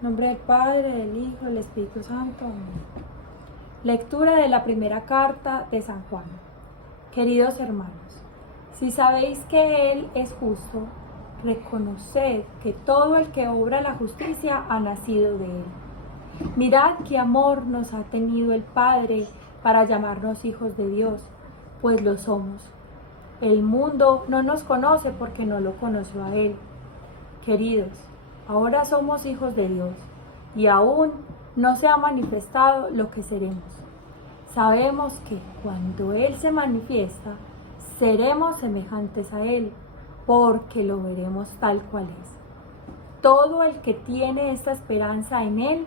En nombre del Padre, del Hijo, del Espíritu Santo. Amén. Lectura de la primera carta de San Juan. Queridos hermanos, si sabéis que Él es justo, reconoced que todo el que obra la justicia ha nacido de Él. Mirad qué amor nos ha tenido el Padre para llamarnos hijos de Dios, pues lo somos. El mundo no nos conoce porque no lo conoció a Él. Queridos, ahora somos hijos de Dios y aún no se ha manifestado lo que seremos. Sabemos que cuando Él se manifiesta, seremos semejantes a Él, porque lo veremos tal cual es. Todo el que tiene esta esperanza en Él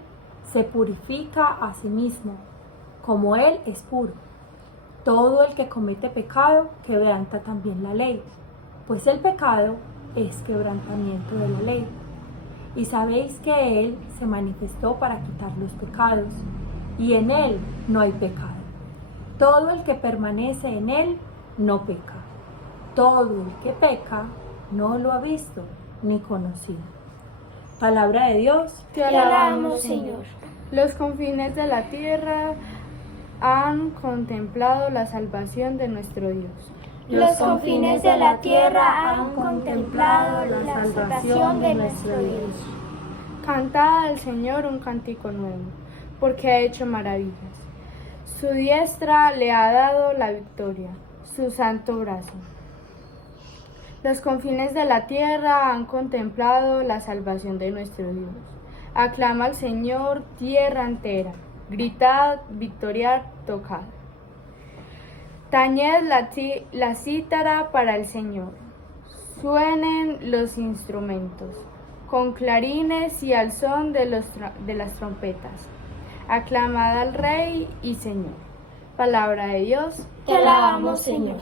se purifica a sí mismo, como Él es puro. Todo el que comete pecado quebranta también la ley, pues el pecado es quebrantamiento de la ley. Y sabéis que Él se manifestó para quitar los pecados, y en Él no hay pecado. Todo el que permanece en Él no peca. Todo el que peca no lo ha visto ni conocido. Palabra de Dios. Te alabamos, Señor. Los confines de la tierra han contemplado la salvación de nuestro Dios. Los confines de la tierra han contemplado la salvación de nuestro Dios. Cantad al Señor un cántico nuevo, porque ha hecho maravillas. Su diestra le ha dado la victoria, su santo brazo. Los confines de la tierra han contemplado la salvación de nuestro Dios. Aclama al Señor tierra entera, gritad, victoriad, tocad. Tañed la cítara para el Señor, suenen los instrumentos, con clarines y al son de las trompetas. Aclamad al Rey y Señor. Palabra de Dios. Te alabamos, Señor.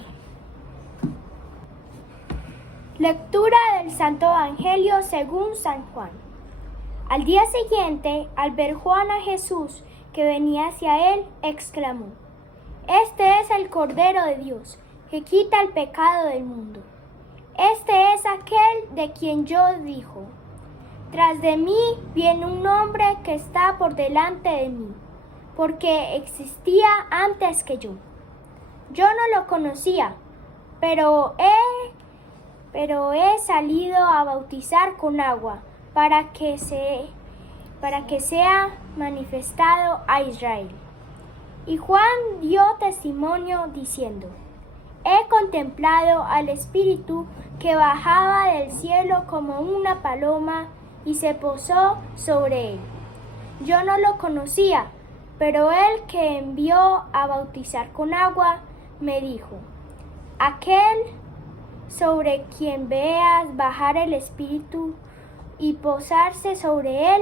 Lectura del Santo Evangelio según San Juan. Al día siguiente, al ver Juan a Jesús que venía hacia él, exclamó: Este es el Cordero de Dios, que quita el pecado del mundo. Este es aquel de quien yo dijo: Tras de mí viene un hombre que está por delante de mí, porque existía antes que yo. Yo no lo conocía, pero he salido a bautizar con agua para que sea manifestado a Israel. Y Juan dio testimonio diciendo: He contemplado al Espíritu que bajaba del cielo como una paloma y se posó sobre él. Yo no lo conocía, pero el que envió a bautizar con agua me dijo: Aquel sobre quien veas bajar el Espíritu y posarse sobre él,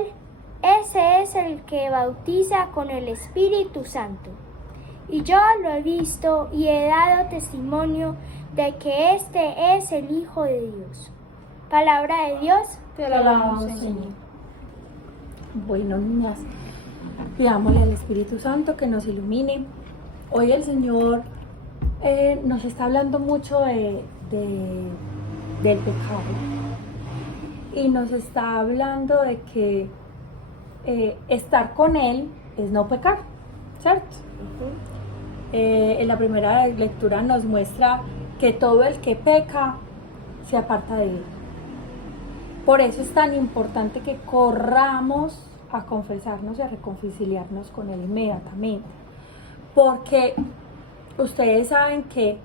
ese es el que bautiza con el Espíritu Santo. Y yo lo he visto y he dado testimonio de que este es el Hijo de Dios. Palabra de Dios. Te alabamos, Señor. Bueno, niñas, pidámosle al Espíritu Santo que nos ilumine. Hoy el Señor nos está hablando mucho del pecado y nos está hablando de que estar con Él es no pecar, ¿cierto? En la primera lectura nos muestra que todo el que peca se aparta de Él. Por eso es tan importante que corramos a confesarnos y a reconciliarnos con Él inmediatamente, porque ustedes saben que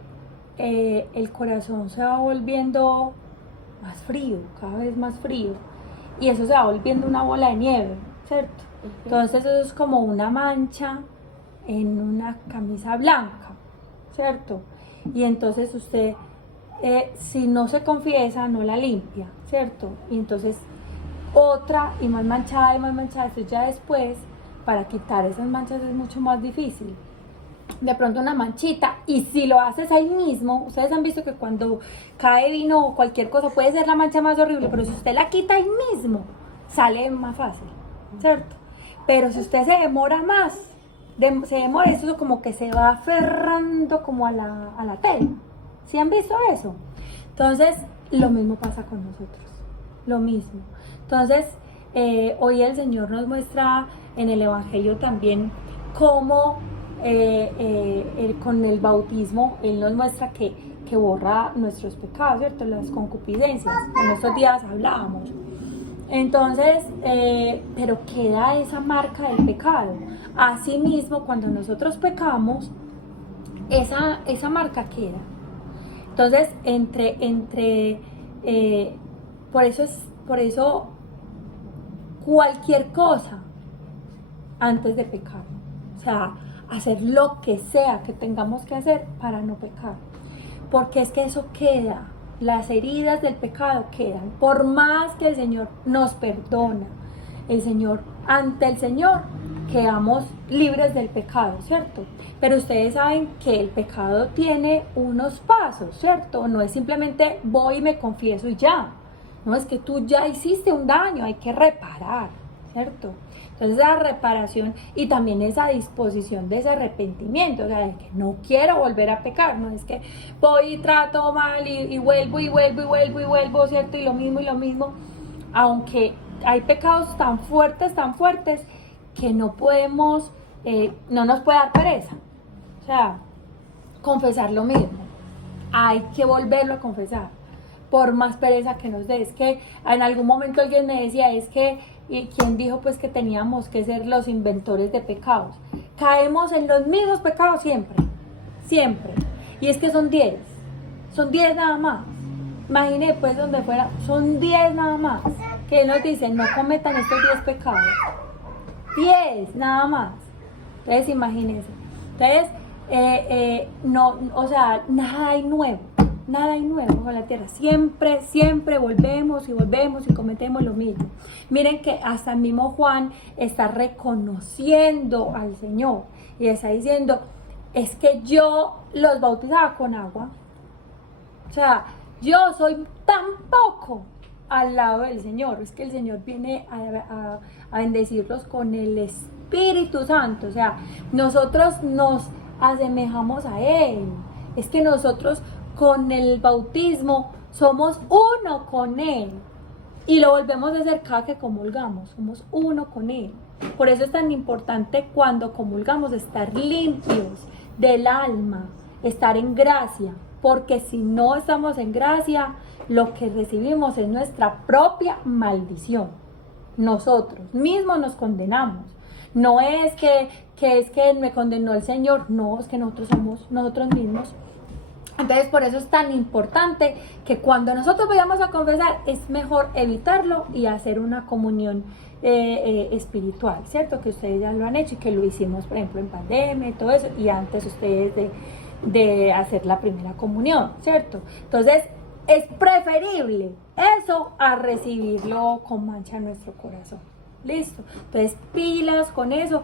el corazón se va volviendo más frío, cada vez más frío, y eso se va volviendo una bola de nieve, ¿cierto? Entonces eso es como una mancha en una camisa blanca, ¿cierto? Y entonces usted, si no se confiesa, no la limpia, ¿cierto? Y entonces otra y más manchada, entonces ya después, para quitar esas manchas es mucho más difícil. De pronto una manchita, y si lo haces ahí mismo, ustedes han visto que cuando cae vino o cualquier cosa puede ser la mancha más horrible, pero si usted la quita ahí mismo, sale más fácil, ¿cierto? Pero si usted se demora más, eso como que se va aferrando como a la tela. ¿Sí han visto eso? Entonces, lo mismo pasa con nosotros, lo mismo. Entonces, hoy el Señor nos muestra en el Evangelio también cómo con el bautismo Él nos muestra que borra nuestros pecados, ¿cierto? Las concupiscencias. En estos días hablábamos. Entonces, pero queda esa marca del pecado. Asimismo, cuando nosotros pecamos, esa marca queda. Entonces, por eso cualquier cosa antes de pecar, o sea, hacer lo que sea que tengamos que hacer para no pecar, porque es que eso queda, las heridas del pecado quedan, por más que el Señor nos perdona, ante el Señor quedamos libres del pecado, ¿cierto? Pero ustedes saben que el pecado tiene unos pasos, ¿cierto? No es simplemente voy y me confieso y ya. No, es que tú ya hiciste un daño, hay que reparar, ¿cierto? Entonces esa reparación y también esa disposición de ese arrepentimiento, o sea, de que no quiero volver a pecar, no es que voy y trato mal y vuelvo, ¿cierto? Y lo mismo, aunque hay pecados tan fuertes, que no podemos, no nos puede dar pereza, o sea, confesar lo mismo, hay que volverlo a confesar, por más pereza que nos dé. Es que en algún momento alguien me decía, ¿y quién dijo pues que teníamos que ser los inventores de pecados? Caemos en los mismos pecados siempre, y es que son 10 nada más. Imagine pues donde fuera, son 10 nada más, que nos dicen no cometan estos 10 pecados, 10 nada más. Entonces imagínense, no, o sea, nada hay nuevo bajo la tierra, siempre volvemos y cometemos lo mismo. Miren que hasta el mismo Juan está reconociendo al Señor y está diciendo, es que yo los bautizaba con agua, o sea, yo soy tan poco al lado del Señor, es que el Señor viene a bendecirlos con el Espíritu Santo, o sea, nosotros nos asemejamos a Él, es que nosotros con el bautismo somos uno con Él y lo volvemos a hacer cada que comulgamos, somos uno con Él. Por eso es tan importante cuando comulgamos estar limpios del alma, estar en gracia, porque si no estamos en gracia, lo que recibimos es nuestra propia maldición. Nosotros mismos nos condenamos. No es que me condenó el Señor, no, es que nosotros somos nosotros mismos. Entonces por eso es tan importante que cuando nosotros vayamos a confesar es mejor evitarlo y hacer una comunión espiritual, ¿cierto? Que ustedes ya lo han hecho y que lo hicimos por ejemplo en pandemia y todo eso, y antes ustedes de hacer la primera comunión, ¿cierto? Entonces es preferible eso a recibirlo con mancha en nuestro corazón. Listo, entonces pilas con eso.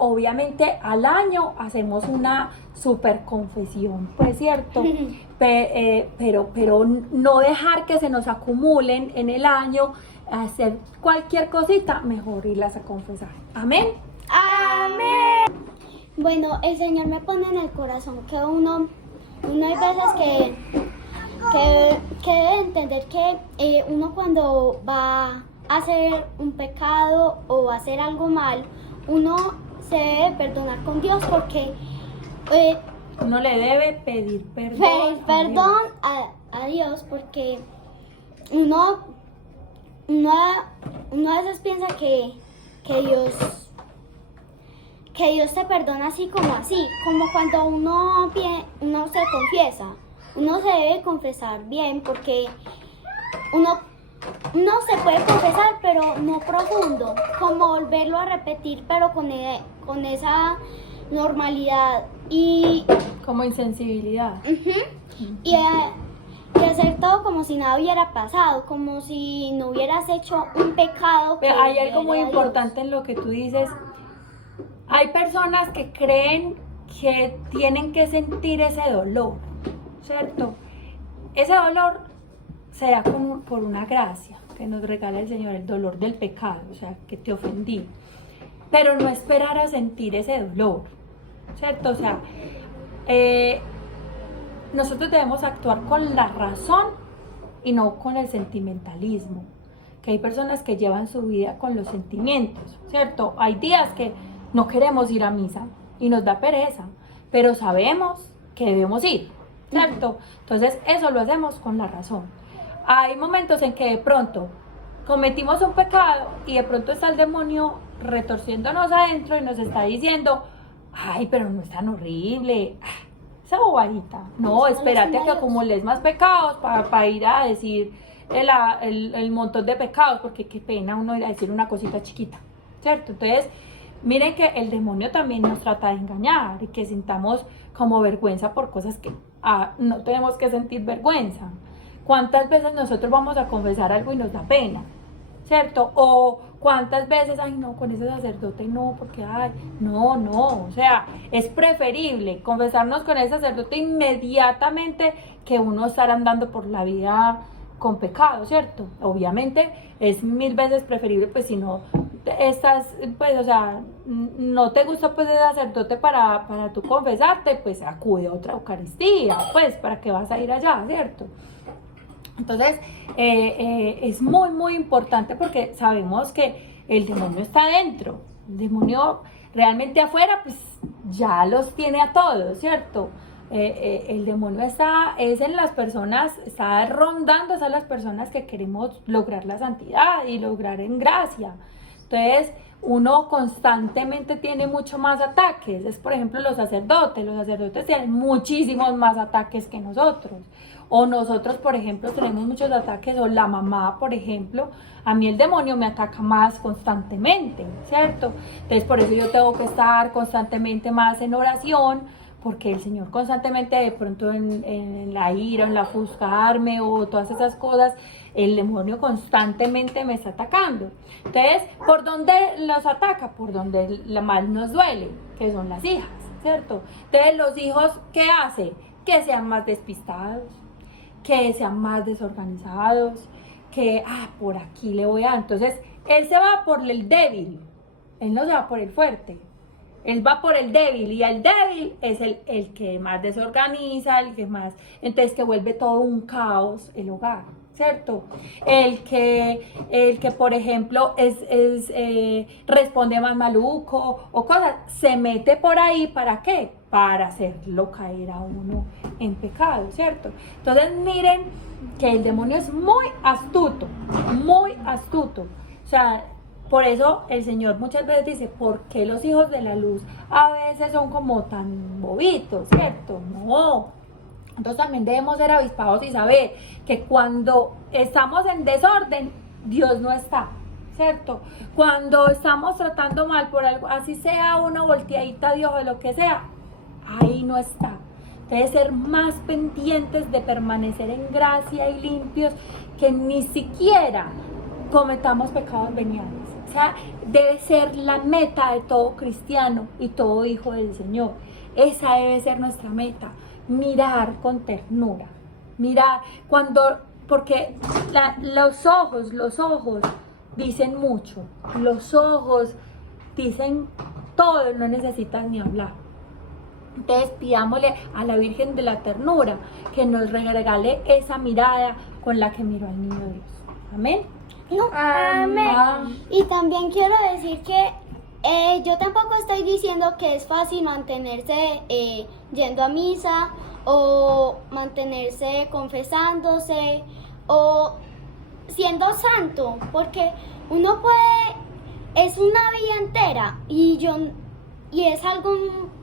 Obviamente al año hacemos una super confesión, pues cierto, pero no dejar que se nos acumulen en el año, hacer cualquier cosita, mejor irlas a confesar. Amén. Amén. Bueno, el Señor me pone en el corazón que uno hay veces que debe entender que uno cuando va hacer un pecado o hacer algo mal, uno se debe perdonar con Dios porque uno le debe pedir perdón a Dios, porque uno a veces piensa que Dios te perdona así, como cuando uno se confiesa. Uno se debe confesar bien, porque uno se puede confesar, pero no profundo, como volverlo a repetir, pero con esa normalidad y como insensibilidad. Y hacer todo como si nada hubiera pasado, como si no hubieras hecho un pecado. Pero hay algo muy importante en lo que tú dices. Hay personas que creen que tienen que sentir ese dolor, ¿cierto? Ese dolor se da por una gracia que nos regala el Señor, el dolor del pecado, o sea, que te ofendí. Pero no esperar a sentir ese dolor, ¿cierto? O sea, nosotros debemos actuar con la razón y no con el sentimentalismo. que hay personas que llevan su vida con los sentimientos, ¿cierto? Hay días que no queremos ir a misa y nos da pereza, pero sabemos que debemos ir, ¿cierto? Entonces eso lo hacemos con la razón. Hay momentos en que de pronto cometimos un pecado y de pronto está el demonio retorciéndonos adentro y nos está diciendo, ay, pero no es tan horrible, esa bobadita. No, espérate a que acumules más pecados para ir a decir el montón de pecados, porque qué pena uno ir a decir una cosita chiquita, ¿cierto? Entonces, miren que el demonio también nos trata de engañar y que sintamos como vergüenza por cosas que no tenemos que sentir vergüenza. ¿Cuántas veces nosotros vamos a confesar algo y nos da pena? ¿Cierto? O cuántas veces, ay no, con ese sacerdote no, porque ay, no, o sea, es preferible confesarnos con ese sacerdote inmediatamente que uno estar andando por la vida con pecado, ¿cierto? Obviamente es 1000 veces preferible, pues si no estás, pues, o sea, no te gusta pues el sacerdote para tú confesarte, pues acude a otra Eucaristía, pues, ¿para qué vas a ir allá, ¿cierto? Entonces, es muy importante porque sabemos que el demonio está dentro, el demonio realmente afuera, pues ya los tiene a todos, ¿cierto? El demonio es en las personas, está rondando a las personas que queremos lograr la santidad y lograr en gracia. Entonces, uno constantemente tiene mucho más ataques. Es, por ejemplo, los sacerdotes tienen muchísimos más ataques que nosotros. O nosotros, por ejemplo, tenemos muchos ataques, o la mamá, por ejemplo, a mí el demonio me ataca más constantemente, ¿cierto? Entonces, por eso yo tengo que estar constantemente más en oración, porque el Señor constantemente, de pronto en la ira, en la juzgarme o todas esas cosas, el demonio constantemente me está atacando. Entonces, ¿por dónde los ataca? Por donde más nos duele, que son las hijas, ¿cierto? Entonces, los hijos, ¿qué hace? Que sean más despistados, que sean más desorganizados, que, por aquí le voy a... Entonces, él se va por el débil, él no se va por el fuerte. Él va por el débil, y el débil es el que más desorganiza, el que más, entonces que vuelve todo un caos el hogar, ¿cierto? El que por ejemplo responde más maluco o cosas, se mete por ahí, ¿para qué? Para hacerlo caer a uno en pecado, ¿cierto? Entonces miren que el demonio es muy astuto, o sea, por eso el Señor muchas veces dice, ¿por qué los hijos de la luz a veces son como tan bobitos, ¿cierto? No. Entonces también debemos ser avispados y saber que cuando estamos en desorden, Dios no está, ¿cierto? Cuando estamos tratando mal por algo, así sea una volteadita a Dios o lo que sea, ahí no está. Debe ser más pendientes de permanecer en gracia y limpios, que ni siquiera cometamos pecados veniales. O sea, debe ser la meta de todo cristiano y todo hijo del Señor. Esa debe ser nuestra meta, mirar con ternura, mirar porque los ojos dicen mucho, los ojos dicen todo, no necesitan ni hablar. Entonces pidámosle a la Virgen de la Ternura que nos regale esa mirada con la que miró al niño Dios. Amén. No, amén. Y también quiero decir que yo tampoco estoy diciendo que es fácil mantenerse yendo a misa o mantenerse confesándose o siendo santo, porque uno puede, es una vida entera y es algo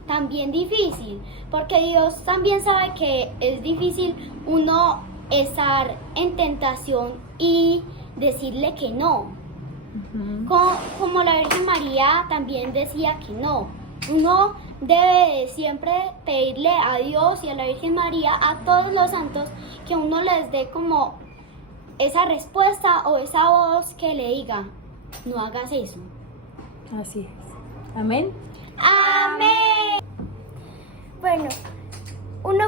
también difícil, porque Dios también sabe que es difícil uno estar en tentación y decirle que no. Como la Virgen María también decía que no. Uno debe de siempre pedirle a Dios y a la Virgen María, a todos los santos, que uno les dé como esa respuesta o esa voz que le diga, no hagas eso. Así es. Amén. Amén. Bueno, uno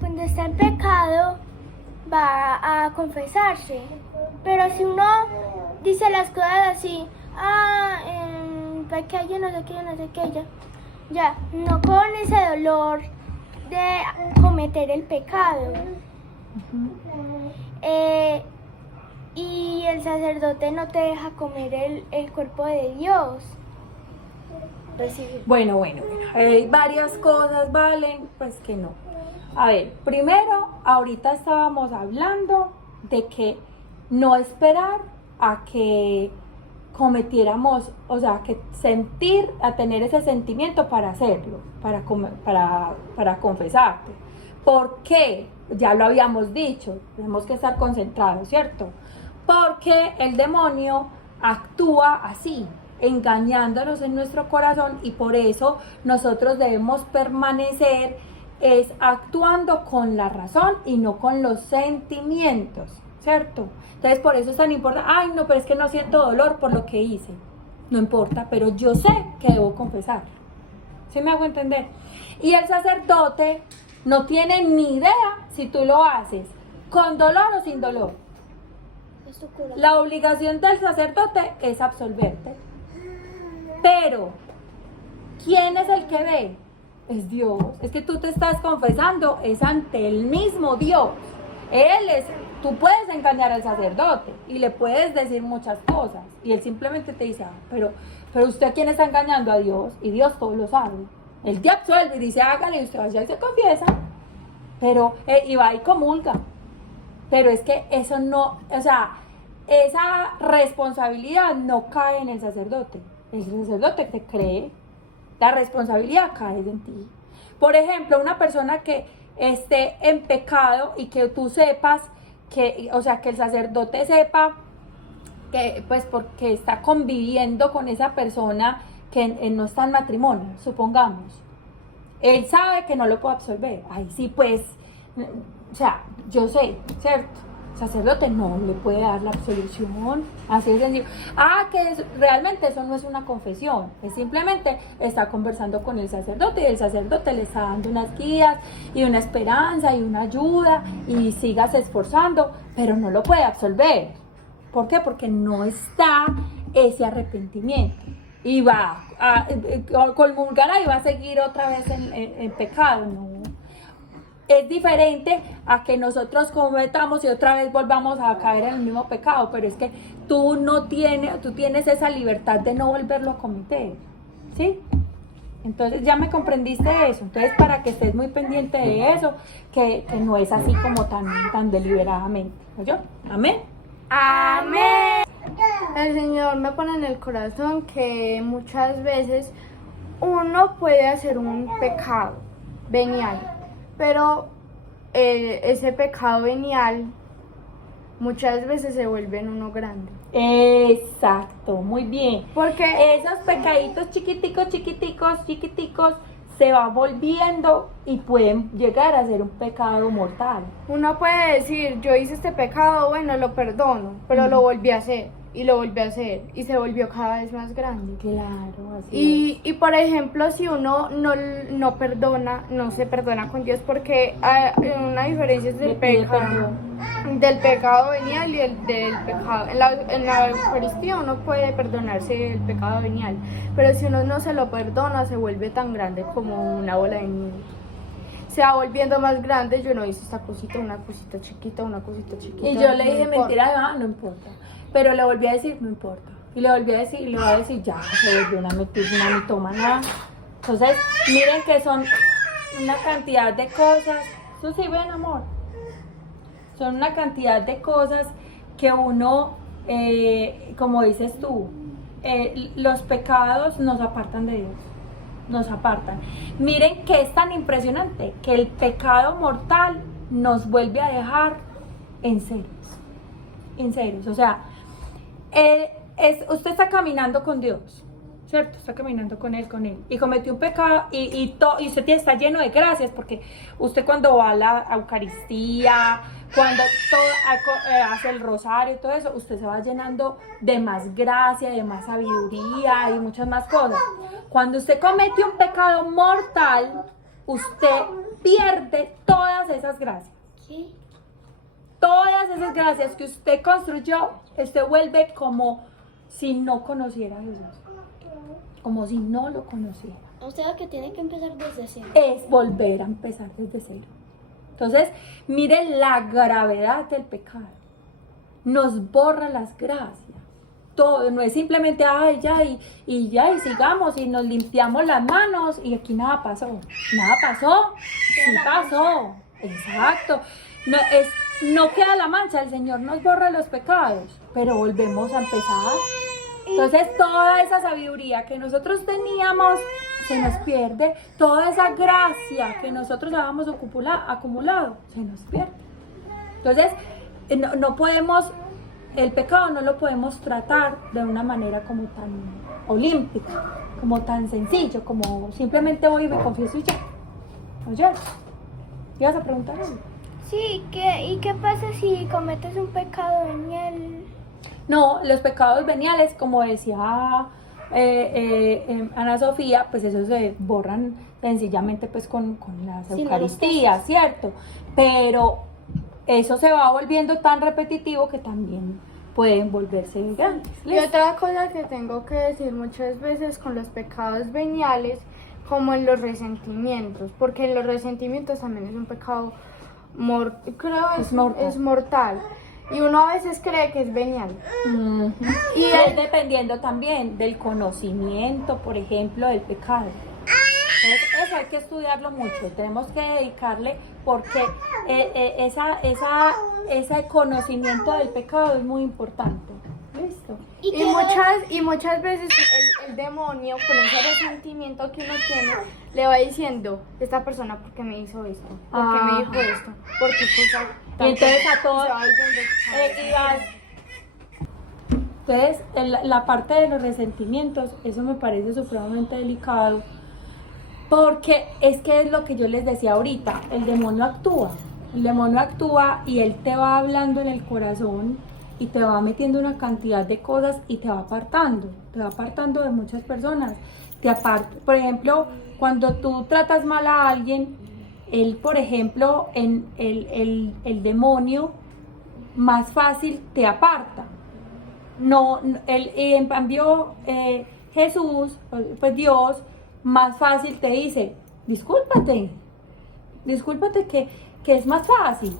cuando está en pecado va a confesarse, pero si uno dice las cosas así, pequeño, no sé qué, ya, no con ese dolor de cometer el pecado. Y el sacerdote no te deja comer el cuerpo de Dios. Recibir. Bueno, hay varias cosas, Valen, pues que no. A ver, primero, ahorita estábamos hablando de que no esperar a que cometiéramos, o sea, que a tener ese sentimiento para hacerlo, para confesarte. ¿Por qué? Ya lo habíamos dicho, tenemos que estar concentrados, ¿cierto? Porque el demonio actúa así, engañándonos en nuestro corazón, y por eso nosotros debemos permanecer actuando con la razón y no con los sentimientos, ¿cierto? Entonces por eso es tan importante. Ay, no, pero es que no siento dolor por lo que hice. No importa, pero yo sé que debo confesar. ¿Sí me hago entender? Y el sacerdote no tiene ni idea si tú lo haces con dolor o sin dolor. La obligación del sacerdote es absolverte. Pero, ¿quién es el que ve? Es Dios. Es que tú te estás confesando, es ante el mismo Dios. Tú puedes engañar al sacerdote y le puedes decir muchas cosas, y él simplemente te dice, pero usted, ¿quién está engañando? A Dios, y Dios todo lo sabe. Él te absuelve y dice, hágale, y usted vaya y se confiesa, y va y comulga. Pero es que eso no, o sea, esa responsabilidad no cae en el sacerdote. El sacerdote te cree, la responsabilidad cae en ti. Por ejemplo, una persona que esté en pecado y que tú sepas que, o sea, que el sacerdote sepa que, pues, porque está conviviendo con esa persona que no está en matrimonio, supongamos. Él sabe que no lo puede absolver. Ay, sí, pues, o sea, yo sé, ¿cierto? El sacerdote no le puede dar la absolución, así es sencillo. Realmente eso no es una confesión, es simplemente está conversando con el sacerdote, y el sacerdote le está dando unas guías y una esperanza y una ayuda, y sigas esforzando, pero no lo puede absolver. ¿Por qué? Porque no está ese arrepentimiento, y va a comulgar y va a seguir otra vez en pecado. No. Es diferente a que nosotros cometamos y otra vez volvamos a caer en el mismo pecado, pero es que tú tienes esa libertad de no volverlo a cometer, ¿sí? Entonces ya me comprendiste eso. Entonces, para que estés muy pendiente de eso, que no es así como tan deliberadamente, ¿oyó? Amén. Amén. El Señor me pone en el corazón que muchas veces uno puede hacer un pecado venial, pero ese pecado venial muchas veces se vuelve en uno grande. Exacto, muy bien. Porque esos pecaditos chiquiticos se van volviendo y pueden llegar a ser un pecado mortal. uno puede decir, yo hice este pecado, bueno, lo perdono, pero lo volví a hacer, y lo volví a hacer, y se volvió cada vez más grande. Claro, así Y por ejemplo, si uno no perdona, no se perdona con Dios, porque hay una diferencia es del pecado venial y del pecado. En la Eucaristía uno puede perdonarse el pecado venial, pero si uno no se lo perdona, se vuelve tan grande como una bola de nieve. Se va volviendo más grande. Yo no hice esta cosita, una cosita chiquita. Y yo le dije mentira, no importa. Pero le volví a decir, no importa. Y le volví a decir, y le voy a decir, ya, se volvió una mitómana. Entonces, miren que son una cantidad de cosas. Eso sí, ven, amor. Son una cantidad de cosas que uno, como dices tú, los pecados nos apartan de Dios. Nos apartan. Miren que es tan impresionante que el pecado mortal nos vuelve a dejar en ceros. En ceros. O sea, usted está caminando con Dios, ¿cierto? Está caminando con Él, y cometió un pecado, y usted está lleno de gracias, porque usted cuando va a la Eucaristía, cuando hace el rosario y todo eso, usted se va llenando de más gracia, de más sabiduría y muchas más cosas. Cuando usted comete un pecado mortal, usted pierde todas esas gracias. ¿Qué? Todas esas gracias que usted construyó, usted vuelve como si no conociera a Jesús, como si no lo conociera. O sea que tiene que empezar desde cero. Es volver a empezar desde cero. Entonces, miren la gravedad del pecado. nos borra las gracias. Todo, no es simplemente, ay, ya, y ya, y sigamos, y nos limpiamos las manos, y aquí nada pasó. Nada pasó, sí pasó, exacto. No queda la mancha, el Señor nos borra los pecados, pero volvemos a empezar. Entonces, toda esa sabiduría que nosotros teníamos se nos pierde, toda esa gracia que nosotros habíamos acumulado se nos pierde. Entonces, no podemos... El pecado no lo podemos tratar de una manera como tan olímpica, como tan sencillo, como simplemente voy y me confieso y ya. Oye, ¿ibas a preguntar algo? Sí, ¿y qué pasa si cometes un pecado venial? No, los pecados veniales, como decía Ana Sofía, pues esos se borran sencillamente pues con las Eucaristías, ¿cierto? Pero eso se va volviendo tan repetitivo que también pueden volverse grandes. Y otra cosa que tengo que decir muchas veces con los pecados veniales, como en los resentimientos, porque en los resentimientos también es un pecado, es mortal. Y uno a veces cree que es venial. Y es dependiendo también del conocimiento, por ejemplo, del pecado. Eso hay que estudiarlo mucho, tenemos que dedicarle porque ese conocimiento del pecado es muy importante. ¿Listo? Y muchas veces el demonio, con ese resentimiento que uno tiene, le va diciendo, esta persona, ¿por qué me hizo esto? ¿Por qué me dijo esto? ¿Por qué cosa? Y entonces a todos... Entonces, la parte de los resentimientos, eso me parece supremamente delicado. Porque es que es lo que yo les decía ahorita, el demonio actúa y él te va hablando en el corazón y te va metiendo una cantidad de cosas y te va apartando de muchas personas. Por ejemplo, cuando tú tratas mal a alguien, él, por ejemplo, el demonio más fácil te aparta. En cambio, Jesús, pues Dios, más fácil te dice, discúlpate que es más fácil,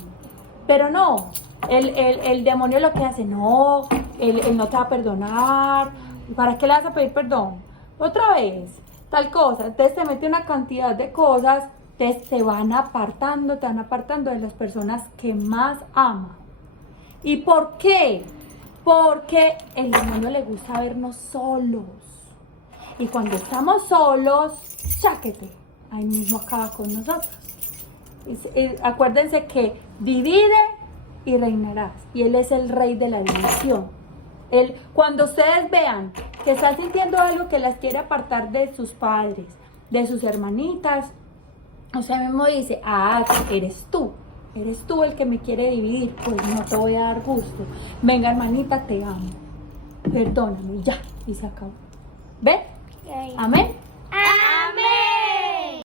pero no, el demonio lo que hace, no, él no te va a perdonar, ¿para qué le vas a pedir perdón? Otra vez, tal cosa, entonces te mete una cantidad de cosas, te van apartando de las personas que más ama. ¿Y por qué? Porque el demonio le gusta vernos solos. Y cuando estamos solos, cháquete, ahí mismo acaba con nosotros. Acuérdense que divide y reinarás. Y Él es el rey de la división. Cuando ustedes vean que están sintiendo algo que las quiere apartar de sus padres, de sus hermanitas, usted mismo dice, eres tú el que me quiere dividir, pues no te voy a dar gusto. Venga, hermanita, te amo. Perdóname, ya, y se acabó. ¿Ven? Amén.